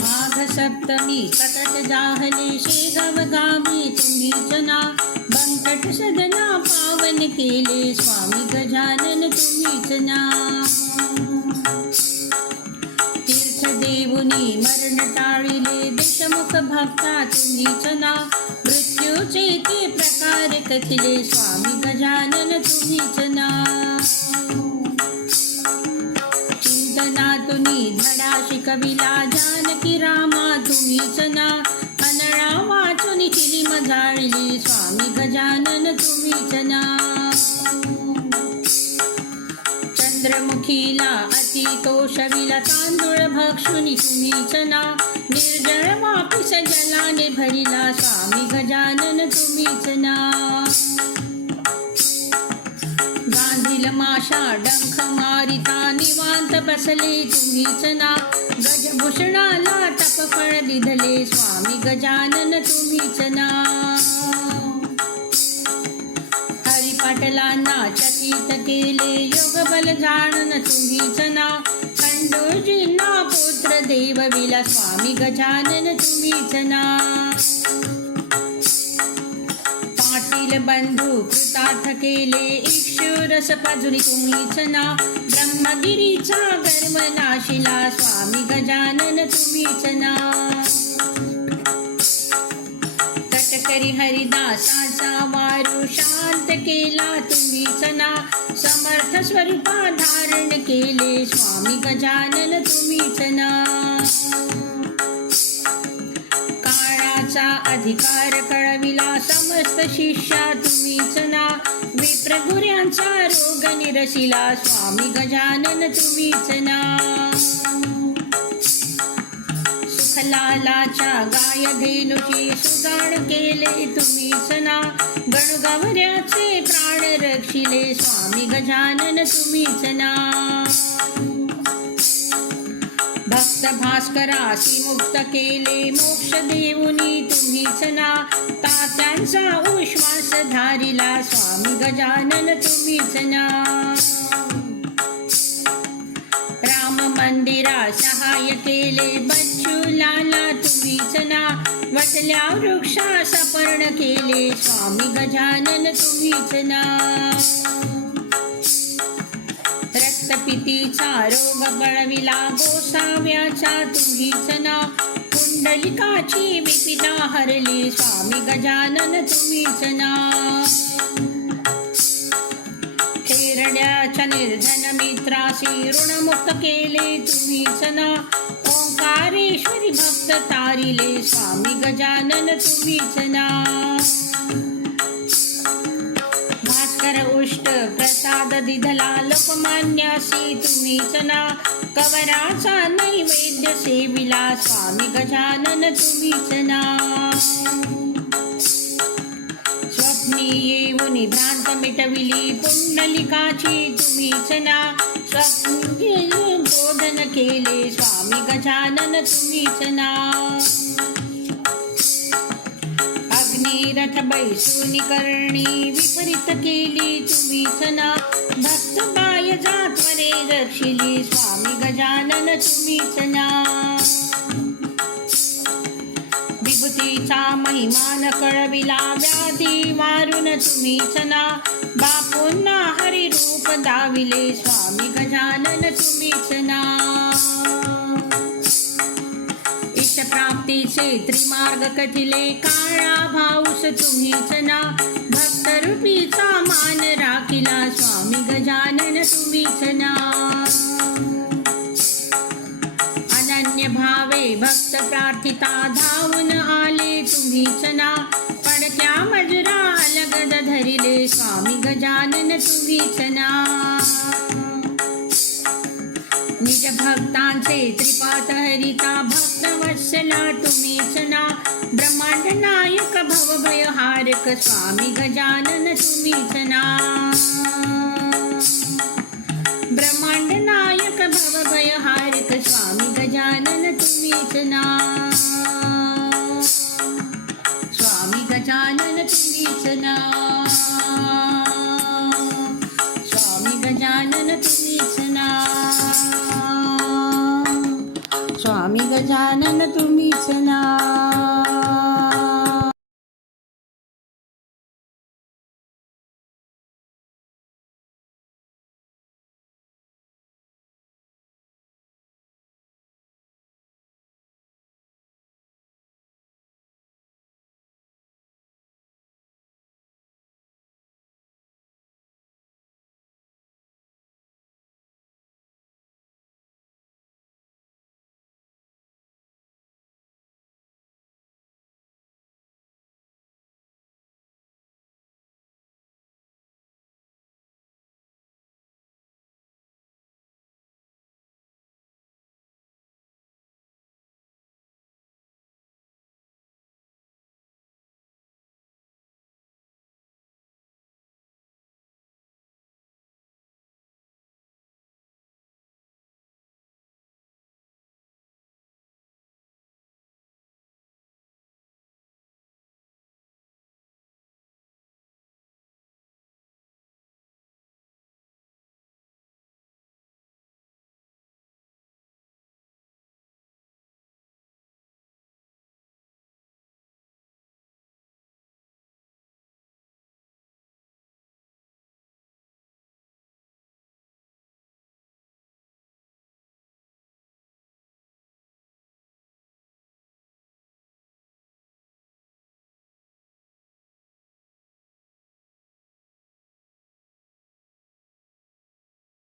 माघ सप्तमी कटक जाहले शेगव गावी तुम्हीच बंकट सदना पावन केले स्वामी गजानन तुम्हीच ना तीर्थ देऊनी मरण टाळिले देशमुख भक्ता तुम्हीच ना मृत्यूचे ते प्रकार कथिले स्वामी गजानन तुम्हीच ना धडा जानकी रामा तुम्हीच ना अनळा वाचून चिलिम मजाळली. स्वामी गजानन तुम्हीच ना चंद्रमुखीला अति तोषविला तांदूळ भक्षुनी तुम्हीच ना निर्जळ वापिस जलाने भरिला. स्वामी गजानन तुम्हीच ना गांधील माशा डंख मारिता निवांत बसले तुम्हीच ना गजभूषणाला टपफळ दिधले स्वामी गजानन तुम्हीच ना हरिपाटलांना चकित केले. योग बल जाणन तुम्हीच ना खंडोजींना पुत्र देव विला स्वामी गजानन तुम्हीच ना बंधू कृतार्थ केले ईश्वरस पाजुरी तुम्हीच ना ब्रह्मगिरीचा गर्व नाशिला स्वामी गजानन तुम्हीच ना तटकरी हरिदासाचा वारू शांत केला तुम्हीच ना समर्थ स्वरूपा धारण केले स्वामी गजानन तुम्हीच ना काळाचा अधिकार कळविला समस्त शिष्या तुम्हीच ना. विप्रगुऱ्यांचा रोग निरशिला स्वामी गजानन तुम्हीच ना. सुखलालाच्या गाय धेनुची सुगाण केले तुम्हीच ना. गणगवऱ्याचे प्राण रक्षिले स्वामी गजानन तुम्हीच ना. भक्त भास्कराशी मुक्त केले मोक्ष देऊनी तुम्ही सना. तात्यांचा उश्वास धारिला स्वामी गजानन तुम्ही सना. राम मंदिरा सहाय्य केले बच्चू लाला तुम्ही सना. वटल्या वृक्षा सपर्ण केले स्वामी गजानन तुम्ही सना. रक्तपितीचा रोग बळविला. गोसाव्याचा तुम्हीच ना कुंडलिकाची विपिना हरली. स्वामी गजानन तुम्हीच ना खेरड्याच्या निर्धन मित्राशी ऋणमुक्त केले तुम्हीच ना ओंकारेश्वरी भक्त तारिले. स्वामी गजानन तुम्हीच ना भास्कर प्रसाद दिधला लोकमान्यासी तुम्हीच ना कवराचा नैवेद्य सेविला स्वामी गजानन तुम्हीच ना स्वप्नी येऊन भ्रांत मिटविली पुंडलिकाची तुम्हीच ना स्वप्न बोधन केले स्वामी गजानन तुम्हीच ना रथ बैसुनी करणी विपरीत केली तुम्ही सना. भक्त बाय जात्वरे रक्षिली स्वामी गजानन तुम्ही सना. विभूतीचा महिमान कळविला व्याधी मारून तुम्ही सना. बापूंना हरिरूप दाविले स्वामी गजानन तुम्ही सना. इष्टप्राप्तीचे त्रिमार्ग कथिले काळा भाऊस तुम्ही सना भक्त रूपीचा मान राखिला स्वामी गजानन तुम्ही सना अनन्य भावे भक्त प्रार्थिता धावून आले तुम्ही सना पडक्या मजरा लगद धरिले स्वामी गजानन तुम्ही सना निज भक्तांचे त्रिपात हरिता भक्त वत्सला तुम्हीच ना ब्रह्मांड नायक भवभयहारक स्वामी गजानन तुम्हीच ना ब्रह्मांड नायक भवभयहारक स्वामी गजानन तुम्हीच ना स्वामी गजानन तुम्हीच ना गजानन तुम्हीच ना